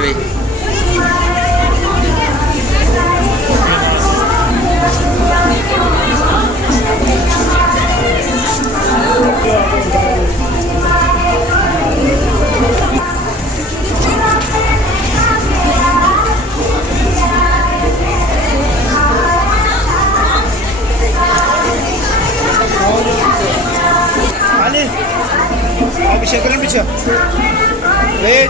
three. Ali. Abi şekerim biçim. Wait.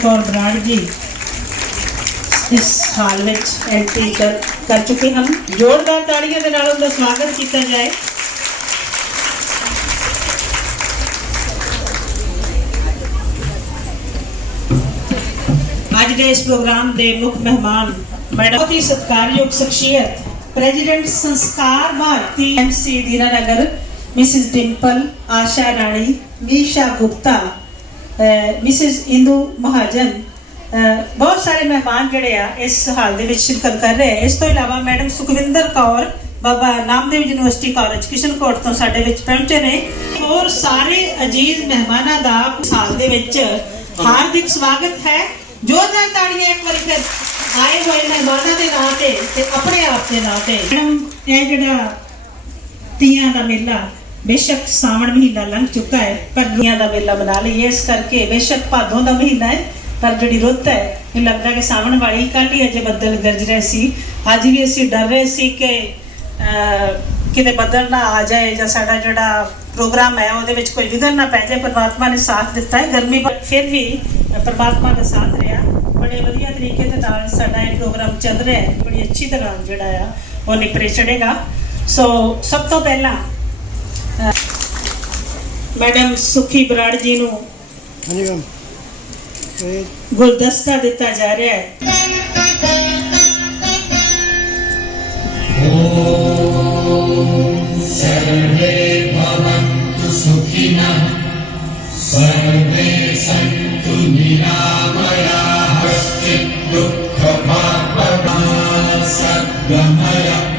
Kaur Brar ji ਇਸ ਹਾਲ ਵਿੱਚ entry ਕਰ ਕਰ ਚੁੱਕੇ ਹਨ ਜ਼ੋਰਦਾਰ ਤਾੜੀਆਂ ਦੇ ਨਾਲ ਉਹਦਾ ਸਵਾਗਤ ਕੀਤਾ ਜਾਏ ਅੱਜ ਦੇ ਇਸ ਪ੍ਰੋਗਰਾਮ ਦੇ ਮੁੱਖ ਮਹਿਮਾਨ ਮੈਡਮ ਬਹੁਤ ਹੀ ਸਤਿਕਾਰਯੋਗ ਸ਼ਖਸੀਅਤ president Sanskar Bharti MC Dinanagar Mrs Dimple Asha Rani Misha Gupta Mrs Indu Mahajan ਬਹੁਤ ਸਾਰੇ ਮਹਿਮਾਨ ਜਿਹੜੇ ਆ ਇਸ ਹਾਲ ਦੇ ਵਿੱਚ ਸ਼ਿਰਕਤ ਕਰ ਰਹੇ ਇਸ ਤੋਂ ਇਲਾਵਾ madam Sukhwinder Kaur Baba Namdev university college Kishankot ਤੋਂ ਸਾਡੇ ਵਿੱਚ ਪਹੁੰਚੇ ਨੇ। ਹੋਰ ਸਾਰੇ ਅਜੀਜ਼ ਮਹਿਮਾਨਾਂ ਦਾ ਹਾਲ ਦੇ ਵਿੱਚ ਹਾਰਦਿਕ ਸਵਾਗਤ ਹੈ। ਜ਼ੋਰਦਾਰ ਤਾੜੀਆਂ ਇੱਕ ਵਾਰੀ ਫਿਰ ਆਏ ਹੋਏ ਮਹਿਮਾਨਾਂ ਦੇ ਨਾਂ ਤੇ ਤੇ ਆਪਣੇ ਆਪ ਦੇ ਨਾਂ ਤੇ। ਮੈਡਮ, ਇਹ ਜਿਹੜਾ ਤੀਆਂ ਦਾ ਮੇਲਾ ਬੇਸ਼ੱਕ ਸਾਵਣ ਮਹੀਨਾ ਲੰਘ ਚੁੱਕਾ ਹੈ, ਪਰ ਤੀਆਂ ਦਾ ਮੇਲਾ ਮਨਾ ਲਈਏ ਇਸ ਕਰਕੇ ਬੇਸ਼ੱਕ ਭਾਦੋਂ ਦਾ ਮਹੀਨਾ ਹੈ, ਪਰ ਜਿਹੜੀ ਰੁੱਤ ਹੈ ਇਹ ਲੱਗਦਾ ਕਿ ਸਾਵਣ ਵਾਲੀ ਕੱਲ ਹੀ ਅਜੇ ਬੱਦਲ ਗਰਜ ਰਹੇ ਸੀ। ਅੱਜ ਵੀ ਅਸੀਂ ਡਰ ਰਹੇ ਸੀ ਕਿ ਕਿਤੇ ਬੱਦਲ ਨਾ ਆ ਜਾਏ ਜਾਂ ਸਾਡਾ ਜਿਹੜਾ ਪ੍ਰੋਗਰਾਮ ਹੈ, ਉਹਦੇ ਵਿੱਚ ਕੋਈ ਵਿਘਨ ਨਾ ਪੈ ਜਾਏ। ਪਰਮਾਤਮਾ ਨੇ ਸਾਥ ਦਿੱਤਾ ਹੈ ਗਰਮੀ ਫਿਰ ਵੀ ਪਰਮਾਤਮਾ ਦਾ ਸਾਥ ਰਿਹਾ। ਬੜੇ ਵਧੀਆ ਤਰੀਕੇ ਦੇ ਨਾਲ ਸਾਡਾ ਇਹ ਪ੍ਰੋਗਰਾਮ ਚੱਲ ਰਿਹਾ ਹੈ। ਬੜੀ ਅੱਛੀ ਤਰ੍ਹਾਂ ਜਿਹੜਾ ਆ, ਉਹ ਨਿਪਰੇ ਚੜੇਗਾ ਸੋ ਸਭ ਤੋਂ ਪਹਿਲਾਂ ਮੈਡਮ ਸੁਖੀ ਬਰਾੜ ਜੀ ਨੂੰ ਹਾਂਜੀ ਮੈਮ ਤੇ ਗੁਲਦਸਤਾ ਦਿੱਤਾ ਜਾ ਰਿਹਾ ਹੈ शांति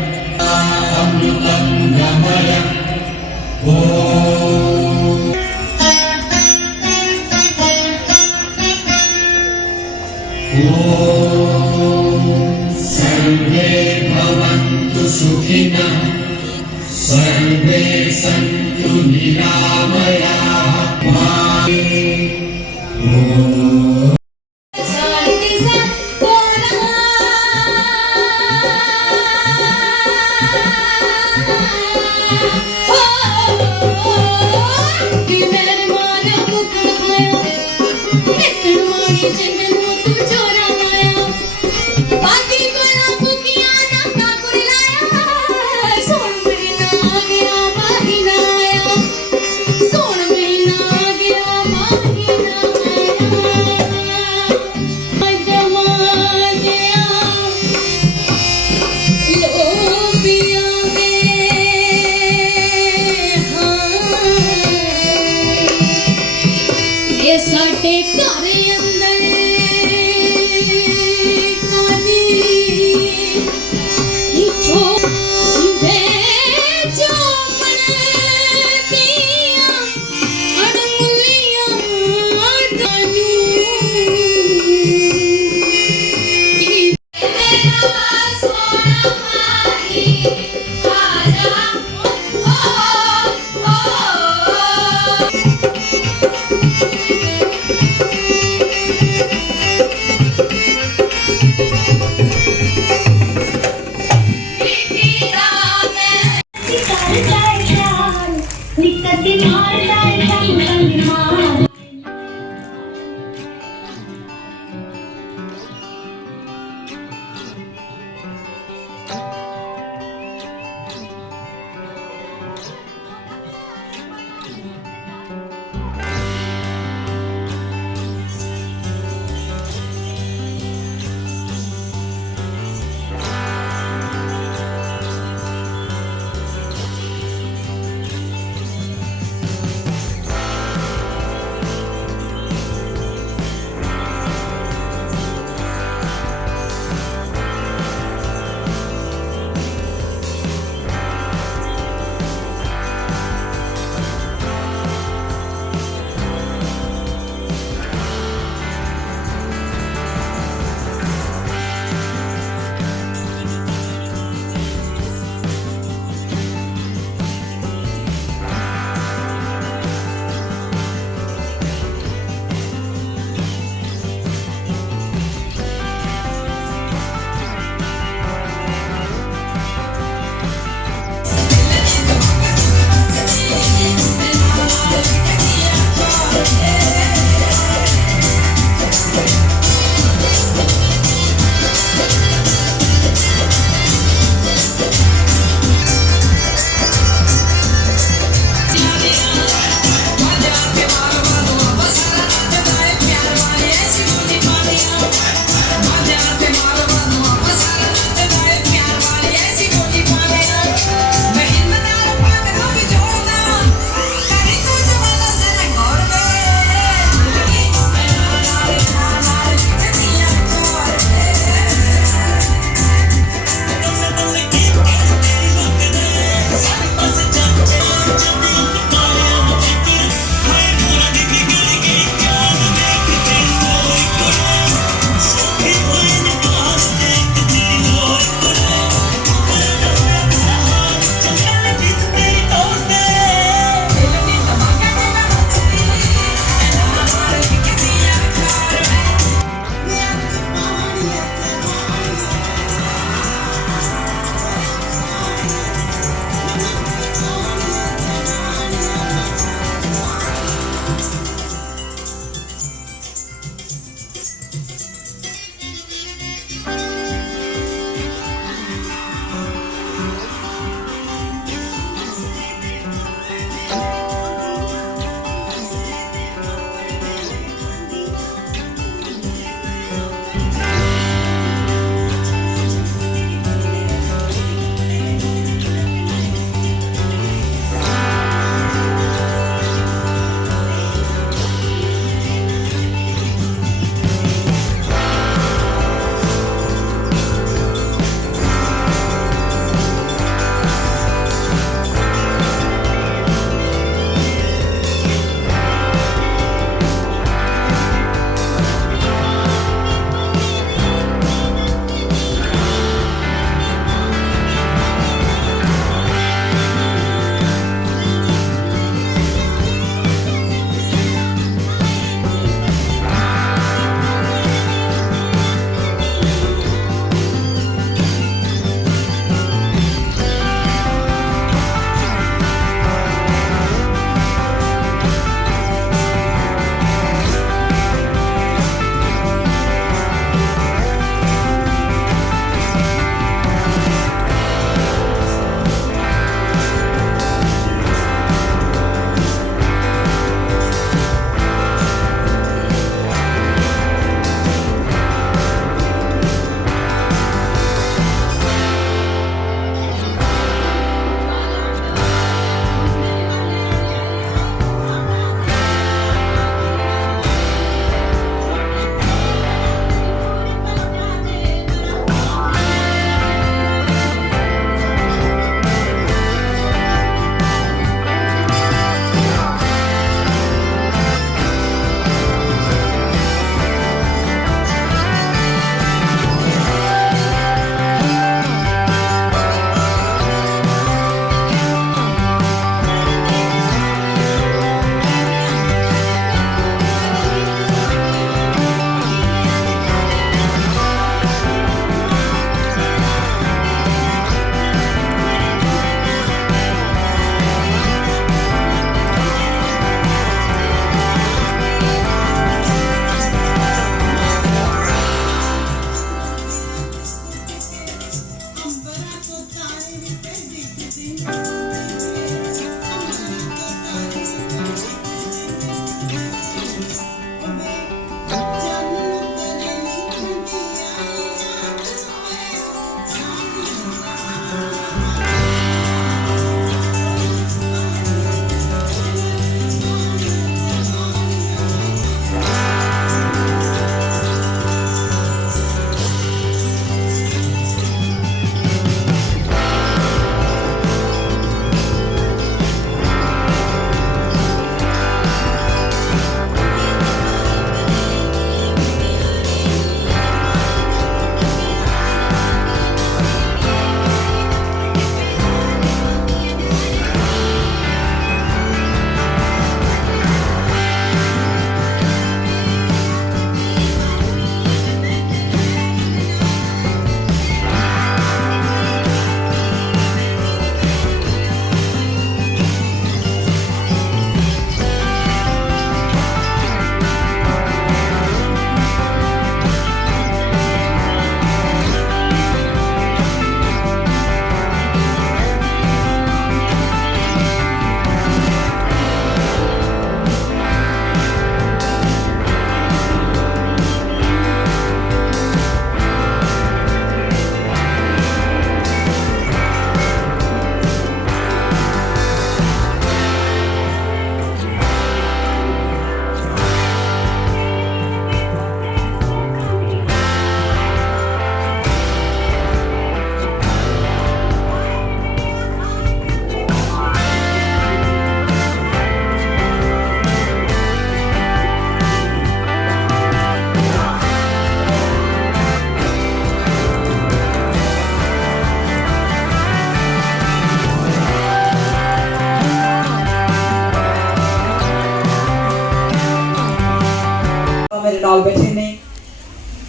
ਬੈਠੇ ਨੇ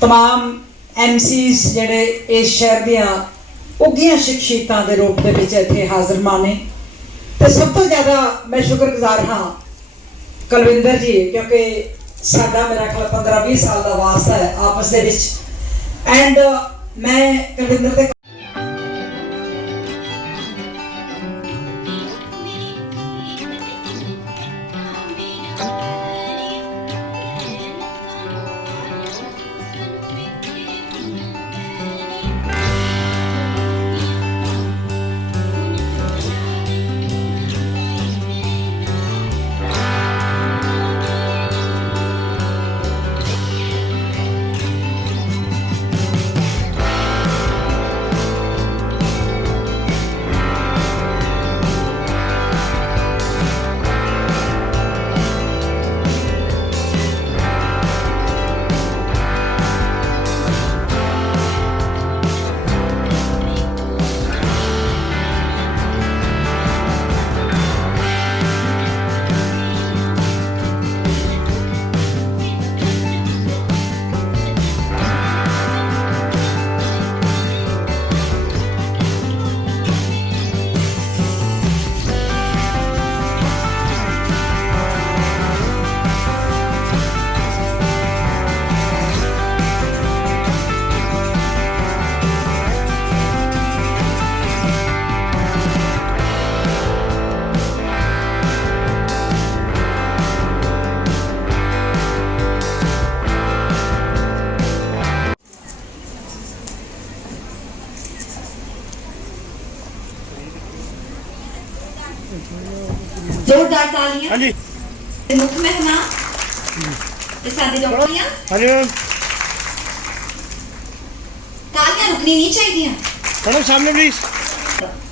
तमाम ਐਮਸੀਸ ਜਿਹੜੇ ਇਸ ਸ਼ਹਿਰ ਦੀਆਂ ਉੱਘੀਆਂ ਸ਼ਖਸੀਅਤਾਂ ਦੇ ਰੂਪ ਦੇ ਵਿੱਚ ਇੱਥੇ ਹਾਜ਼ਰ ਮਾਨੇ ਤੇ ਸਭ ਤੋਂ ਜ਼ਿਆਦਾ ਮੈਂ ਸ਼ੁਕਰਗੁਜ਼ਾਰ ਹਾਂ ਕੁਲਵਿੰਦਰ ਜੀ ਕਿਉਂਕਿ ਸਾਡਾ ਮੇਰਾ ਖਿਆਲ 15 20 ਸਾਲ ਦਾ ਵਾਸਤਾ ਹੈ ਆਪਸ ਦੇ ਵਿੱਚ ਐਂਡ ਮੈਂ ਕੁਲਵਿੰਦਰ ਦੇ ਹਾਂਜੀ ਮੈਮ ਤਾਲੀਆਂ ਰੁਕਣੀ ਨਹੀਂ ਚਾਹੀਦੀਆਂ ਮੈਡਮ ਸਾਹਮਣੇ ਪਲੀਜ਼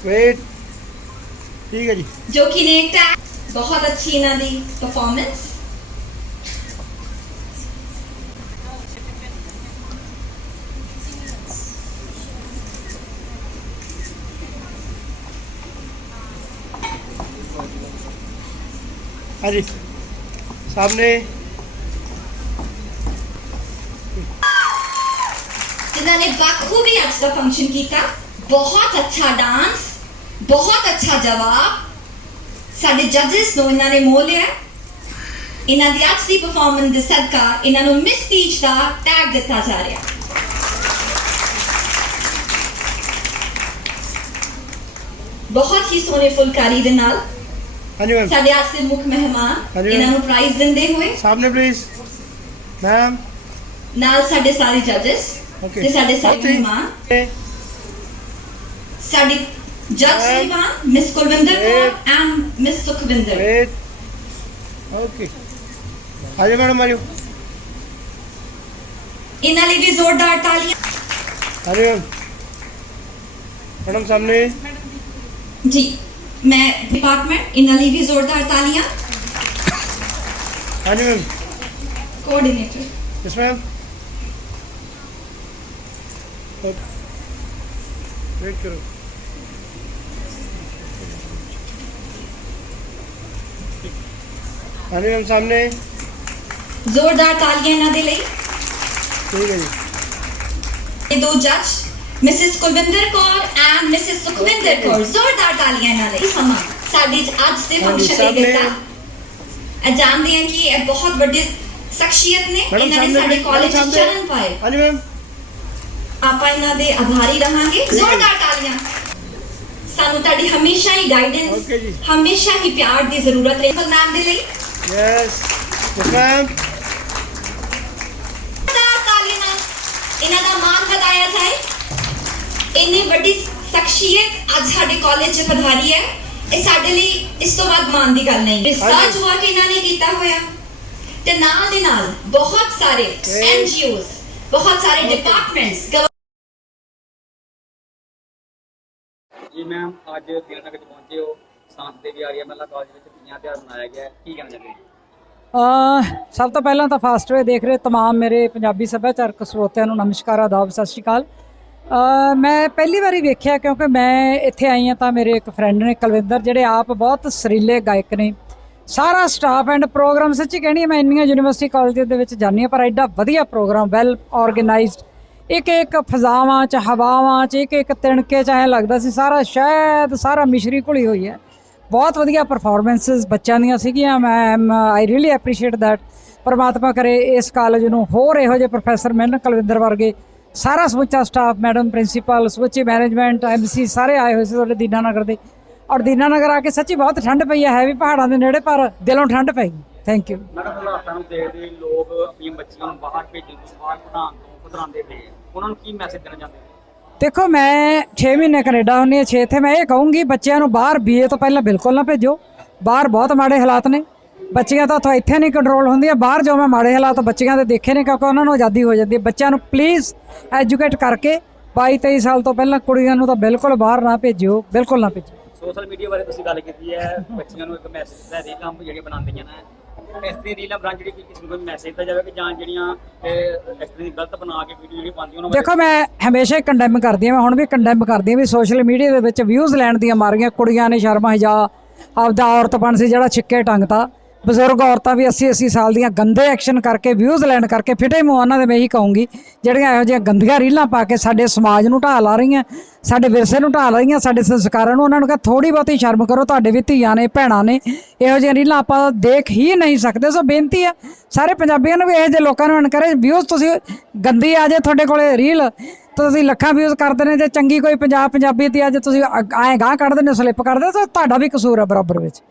ਵੇਟ ਠੀਕ ਹੈ ਜੀ ਜੋ ਕਿ ਨੇ ਟੈਗ ਬਹੁਤ ਅੱਛੀ ਇਹਨਾਂ ਦੀ ਪਰਫਾਰਮੈਂਸ ਹਾਂਜੀ ਸਾਹਮਣੇ ਜਿਨ੍ਹਾਂ ਨੇ ਬਖੂਬੀ ਅੱਜ ਦਾ ਫੰਕਸ਼ਨ ਕੀਤਾ ਬਹੁਤ ਅੱਛਾ ਡਾਂਸ ਬਹੁਤ ਅੱਛਾ ਜਵਾਬ ਸਾਡੇ ਜੱਜਸ ਨੂੰ ਇਹਨਾਂ ਨੇ ਮੋਹ ਲਿਆ ਇਹਨਾਂ ਦੀ ਅੱਜ ਦੀ ਪਰਫਾਰਮੈਂਸ ਦੇ ਸਦਕਾ ਇਹਨਾਂ ਨੂੰ ਮਿਸ ਟੀਚ ਦਾ ਟੈਗ ਦਿੱਤਾ ਜਾ ਰਿਹਾ ਬਹੁਤ ਹੀ ਸੋਹਣੇ ਫੁਲਕਾਰੀ ਦੇ ਨਾਲ ਹਾਂਜੀ ਮੈਮ ਸਾਡੇ ਅੱਜ ਦੇ ਮੁੱਖ ਮਹਿਮਾਨ। ਇਹਨਾਂ ਨੂੰ ਪ੍ਰਾਈਜ਼ ਦਿੰਦੇ ਹੋਏ ਸਾਹਮਣੇ ਪਲੀਜ਼ ਮੈਮ ਨਾਲ ਸਾਡੇ ਸਾਰੇ ਜੱਜਸ ਓਕੇ ਤੇ ਸਾਡੇ ਸਾਰੇ ਮਹਿਮਾਨ ਸਾਡੀ ਜੱਜ Ma'am. ਸਾਹਿਬਾਨ miss Kulwinder Kaur and miss Sukhwinder. Wait okay ਆਜੋ ਮੈਡਮ ਆਜੋ। ਇਹਨਾਂ ਲਈ ਵੀ ਜ਼ੋਰਦਾਰ ਤਾਲੀਆਂ। ਹਾਂਜੀ ਮੈਮ ਮੈਡਮ ਸਾਹਮਣੇ। ਜੀ ਮੈਂ ਡਿਪਾਰਟਮੈਂਟ ਇਹਨਾਂ ਲਈ ਵੀ ਜ਼ੋਰਦਾਰ ਤਾਲੀਆਂ। ਹਾਂਜੀ ma'am. Coordinator yes ma'am wait ਕਰੋ ਹਾਂਜੀ ਮੈਮ ਸਾਹਮਣੇ ਜ਼ੋਰਦਾਰ ਤਾਲੀਆਂ ਇਹਨਾਂ ਦੇ ਲਈ ਠੀਕ ਹੈ ਜੀ ਇਹ ਦੋ ਜੱਜ Mrs Kulwinder Kaur and Mrs Sukhwinder Kaur ਜ਼ੋਰਦਾਰ ਤਾਲੀਆਂ ਇਹਨਾਂ ਲਈ ਸਮਾਂ ਸਾਡੀ ਅੱਜ ਦੇ ਹਾਂਜੀ, ਫੰਕਸ਼ਨ ਸਭ ਲਈ ਨੇ- ਦਿੱਤਾ ਇਹ ਜਾਣਦੇ ਹਾਂ ਕਿ ਇਹ ਬਹੁਤ ਵੱਡੀ ਸ਼ਖਸੀਅਤ ਨੇ ਮੈਡਮ ਇਹਨਾਂ ਨੇ ਸਾਹਮਣੇ ਸਾਡੇ ਮੈਡਮ ਕਾਲਜ ਸਾਹਮਣੇ। ਚਰਨ ਪਾਏ ਹਾਂਜੀ ਮੈਮ ਆਪਾਂ ਇਹਨਾਂ ਦੇ ਆਭਾਰੀ ਰਹਾਂਗੇ ਹੈ। ਜ਼ੋਰਦਾਰ ਤਾਲੀਆਂ ਸਾਨੂੰ ਤੁਹਾਡੀ ਹਮੇਸ਼ਾ ਹੀ ਗਾਈਡੈਂਸ Okay ਜੀ। ਹਮੇਸ਼ਾ ਹੀ ਪਿਆਰ ਦੀ ਜ਼ਰੂਰਤ ਰਹੇ ਮੈਮ ਦੇ ਲਈ ਯਸ ਯਸ ਮੈਮ ਜ਼ੋਰਦਾਰ ਤਾਲੀਆਂ ਨਾਲ ਇਹਨਾਂ ਦਾ ਮਾਣ ਵਧਾਇਆ ਜਾਏ ਇੰਨੀ ਵੱਡੀ ਸ਼ਖਸੀਅਤ ਅੱਜ ਸਾਡੇ ਕਾਲਜ 'ਚ ਪਧਾਰੀ ਹੈ ਇਹ ਸਾਡੇ ਲਈ ਇਸ ਤੋਂ ਬਾਅਦ ਮਾਣ ਦੀ ਗੱਲ ਨਹੀਂ ਰਿਸਰਚ ਹਾਂਜੀ। ਵਰਕ ਇਹਨਾਂ ਨੇ ਕੀਤਾ ਹੋਇਆ ਤੇ ਨਾਲ ਦੇ ਨਾਲ ਬਹੁਤ ਸਾਰੇ Okay. ਐਨਜੀਓਜ਼ ਬਹੁਤ ਸਾਰੇ Okay. ਡਿਪਾਰਟਮੈਂਟਸ ਜੀ ਮੈਮ ਅੱਜ ਦੀਨਾਨਗਰ ਚ ਪਹੁੰਚੇ ਹੋ ਸੰਤ ਦੇਵੀ ਆਰੀਆ ਮਹਿਲਾ ਕਾਲਜ ਵਿੱਚ ਤੀਆਂ ਤਿਉਹਾਰ ਮਨਾਇਆ ਗਿਆ ਹੈ। ਕੀ ਕਹਿਣਾ ਚਾਹੁੰਦੇ ਹੋ ਅ ਸਭ ਤੋਂ ਪਹਿਲਾਂ ਤਾਂ ਫਾਸਟ ਵੇ ਦੇਖ ਰਹੇ तमाम ਮੇਰੇ ਪੰਜਾਬੀ ਸੱਭਿਆਚਾਰਕ ਸਰੋਤਿਆਂ ਨੂੰ ਨਮਸਕਾਰ ਆਦਾਬ ਸਤਿ ਸ਼੍ਰੀ ਅਕਾਲ ਅ ਮੈਂ ਪਹਿਲੀ ਵਾਰੀ ਵੇਖਿਆ ਕਿਉਂਕਿ ਮੈਂ ਇੱਥੇ ਆਈ ਹਾਂ ਤਾਂ ਮੇਰੇ ਇੱਕ ਫਰੈਂਡ ਨੇ ਕੁਲਵਿੰਦਰ ਜਿਹੜੇ ਆਪ ਬਹੁਤ ਸੁਰੀਲੇ ਗਾਇਕ ਨੇ ਸਾਰਾ ਸਟਾਫ ਐਂਡ ਪ੍ਰੋਗਰਾਮ ਸੱਚੀ ਕਹਿਣੀ ਹੈ, ਮੈਂ ਇੰਨੀਆਂ ਯੂਨੀਵਰਸਿਟੀ ਕਾਲਜ ਦੇ ਵਿੱਚ ਜਾਂਦੀ ਹਾਂ ਪਰ ਐਡਾ ਵਧੀਆ ਪ੍ਰੋਗਰਾਮ ਵੈਲ ਆਰਗੇਨਾਈਜ਼ਡ ਇੱਕ ਇੱਕ ਫਜ਼ਾਵਾਂ ਚ, ਹਵਾਵਾਂ ਚ ਇੱਕ ਇੱਕ ਤਿਣਕੇ ਚ ਐਂ ਲੱਗਦਾ ਸੀ, ਸਾਰਾ ਸ਼ਾਇਦ ਸਾਰਾ ਮਿਸ਼ਰੀ ਘੁਲੀ ਹੋਈ ਹੈ। ਬਹੁਤ ਵਧੀਆ ਪਰਫਾਰਮੈਂਸਸ ਬੱਚਿਆਂ ਦੀਆਂ ਸੀਗੀਆਂ, ਮੈਂ ਆਈ ਰੀਲੀ ਐਪਰੀਸ਼ੀਏਟ ਦੈਟ ਪਰਮਾਤਮਾ ਕਰੇ ਇਸ ਕਾਲਜ ਨੂੰ ਹੋਰ ਇਹੋ ਜਿਹੇ ਪ੍ਰੋਫੈਸਰ ਮੈਨ ਕੁਲਵਿੰਦਰ ਵਰਗੇ। ਸਾਰਾ ਸਮੁੱਚਾ ਸਟਾਫ ਮੈਡਮ ਪ੍ਰਿੰਸੀਪਲ ਸਮੁੱਚੀ ਮੈਨੇਜਮੈਂਟ ਐਮਸੀ ਸਾਰੇ ਆਏ ਹੋਏ ਸੀ ਤੁਹਾਡੇ ਦੀਨਾਨਗਰ ਦੇ। ਔਰ ਦੀਨਾਨਗਰ ਆ ਕੇ ਸੱਚੀ ਬਹੁਤ ਠੰਡ ਪਈ ਹੈ ਵੀ ਪਹਾੜਾਂ ਦੇ ਨੇੜੇ, ਪਰ ਦਿਲੋਂ ਠੰਡ ਪਈ। ਥੈਂਕ ਯੂ ਮੈਡਮ, ਹਾਲਾਤਾਂ ਨੂੰ ਦੇਖਦੇ ਲੋਕ ਆਪਣੀਆਂ ਬੱਚੀਆਂ ਨੂੰ ਬਾਹਰ ਭੇਜਣ ਤੋਂ ਬਾਹਰ ਪੜਾਉਣ ਤੋਂ ਖਤਰਾਉਂਦੇ ਪਏ ਉਹਨਾਂ ਨੂੰ ਕੀ ਮੈਸੇਜ ਦੇਣਾ ਚਾਹੁੰਦੇ ਹੋ? ਦੇਖੋ ਮੈਂ 6 ਮਹੀਨੇ ਕੈਨੇਡਾ ਹੁੰਨੀ ਹਾਂ 6 ਇੱਥੇ ਮੈਂ ਇਹ ਕਹੂੰਗੀ ਬੱਚਿਆਂ ਨੂੰ ਬਾਹਰ ਬੀਏ ਤੋਂ ਪਹਿਲਾਂ ਬਿਲਕੁਲ ਨਾ ਭੇਜੋ। ਬਾਹਰ ਬਹੁਤ ਮਾੜੇ ਹਾਲਾਤ ਨੇ। ਬੱਚੀਆਂ ਤਾਂ ਉੱਥੋਂ ਇੱਥੇ ਨਹੀਂ ਕੰਟਰੋਲ ਹੁੰਦੀਆਂ ਬਾਹਰ ਜੋ ਮੈਂ ਮਾੜੇ ਹਾਲਾਤ ਬੱਚੀਆਂ ਦੇ ਦੇਖੇ ਨੇ ਕਿਉਂਕਿ ਉਹਨਾਂ ਨੂੰ ਆਜ਼ਾਦੀ ਹੋ ਜਾਂਦੀ ਹੈ। ਬੱਚਿਆਂ ਨੂੰ ਪਲੀਜ਼ ਐਜੂਕੇਟ ਕਰਕੇ 22 23 ਸਾਲ ਤੋਂ ਪਹਿਲਾਂ ਕੁੜੀਆਂ ਨੂੰ ਤਾਂ ਬਿਲਕੁਲ ਬਾਹਰ ਨਾ ਭੇਜਿਓ ਬਿਲਕੁਲ ਨਾ ਭੇਜੋ ਸੋਸ਼ਲ ਮੀਡੀਆ ਬਾਰੇ ਤੁਸੀਂ ਗੱਲ ਕੀਤੀ ਹੈ ਬੱਚੀਆਂ ਨੂੰ ਇੱਕ ਮੈਸੇਜ ਹੈ ਰੀਲਾਂ ਜਿਹੜੀਆਂ ਬਣਾਉਂਦੀਆਂ ਨੇ। ਇਸ ਦੀ ਰੀਲਾਂ ਬਣਾ ਜਿਹੜੀ ਕਿ ਕਿਸੇ ਨੂੰ ਕੋਈ ਮੈਸੇਜ ਦਿੱਤਾ ਜਾਵੇ ਕਿ ਜਾਂ ਜਿਹੜੀਆਂ, ਇਹ ਇਸ ਤਰ੍ਹਾਂ ਦੀ ਗਲਤ ਬਣਾ ਕੇ ਵੀਡੀਓ ਜਿਹੜੀ ਪਾਉਂਦੀਆਂ ਉਹਨਾਂ ਬਾਰੇ ਦੇਖੋ, ਮੈਂ ਹਮੇਸ਼ਾ ਹੀ ਕੰਡੈਮ ਕਰਦੀ ਹਾਂ, ਮੈਂ ਹੁਣ ਵੀ ਕੰਡੈਮ ਕਰਦੀ ਹਾਂ ਵੀ ਸੋਸ਼ਲ ਮੀਡੀਆ ਦੇ ਵਿੱਚ ਵਿਊਜ਼ ਲੈਣ ਦੀਆਂ ਮਾਰੀਆਂ ਕੁੜੀਆਂ ਨੇ ਸ਼ਰਮਾ ਹਜਾ ਆਪਦਾ ਔਰਤਪਣ ਸੀ ਜਿਹੜਾ ਛਿੱਕੇ ਟੰਗਤਾ। ਬਜ਼ੁਰਗ ਔਰਤਾਂ ਵੀ 80 80 ਸਾਲ ਦੀਆਂ ਗੰਦੇ ਐਕਸ਼ਨ ਕਰਕੇ ਵਿਊਜ਼ ਲੈਣ ਕਰਕੇ ਫਿਟੇ ਮੂੰਹ ਉਹਨਾਂ ਦੇ, ਮੈਂ ਇਹੀ ਕਹੂੰਗੀ, ਜਿਹੜੀਆਂ ਇਹੋ ਜਿਹੀਆਂ ਗੰਦੀਆਂ ਰੀਲਾਂ ਪਾ ਕੇ ਸਾਡੇ ਸਮਾਜ ਨੂੰ ਢਾਹ ਲਾ ਰਹੀਆਂ, ਸਾਡੇ ਵਿਰਸੇ ਨੂੰ ਢਾਹ ਲਾ ਰਹੀਆਂ, ਸਾਡੇ ਸੰਸਕਾਰਾਂ ਨੂੰ ਉਹਨਾਂ ਨੂੰ ਕਹ ਥੋੜੀ ਬਹੁਤੀ ਸ਼ਰਮ ਕਰੋ, ਤੁਹਾਡੇ ਵੀ ਧੀਆਂ ਨੇ, ਭੈਣਾਂ ਨੇ, ਇਹੋ ਜਿਹੀਆਂ ਰੀਲਾਂ ਆਪਾਂ ਦੇਖ ਹੀ ਨਹੀਂ ਸਕਦੇ, ਸੋ ਬੇਨਤੀ ਆ ਸਾਰੇ ਪੰਜਾਬੀਆਂ ਨੂੰ ਵੀ ਇਹੋ ਜਿਹੇ ਲੋਕਾਂ ਨੂੰ ਇਨਕਰੇਜ ਵਿਊਜ਼ ਤੁਸੀਂ ਗੰਦੀ ਆ ਜੇ ਤੁਹਾਡੇ ਕੋਲੇ ਰੀਲ ਤੁਸੀਂ ਲੱਖਾਂ ਵਿਊਜ਼ ਕਰਦੇ ਨੇ ਜੇ ਚੰਗੀ ਕੋਈ ਪੰਜਾਬ ਪੰਜਾਬੀ ਦੀ ਅੱਜ ਤੁਸੀਂ ਐਂ ਗਾਹ ਕੱਢਦੇ ਨੇ ਸਲਿੱਪ ਕਰਦੇ ਤਾਂ ਤੁਹਾਡਾ ਵੀ ਕਸੂਰ ਆ ਬਰਾਬਰ ਵਿੱਚ।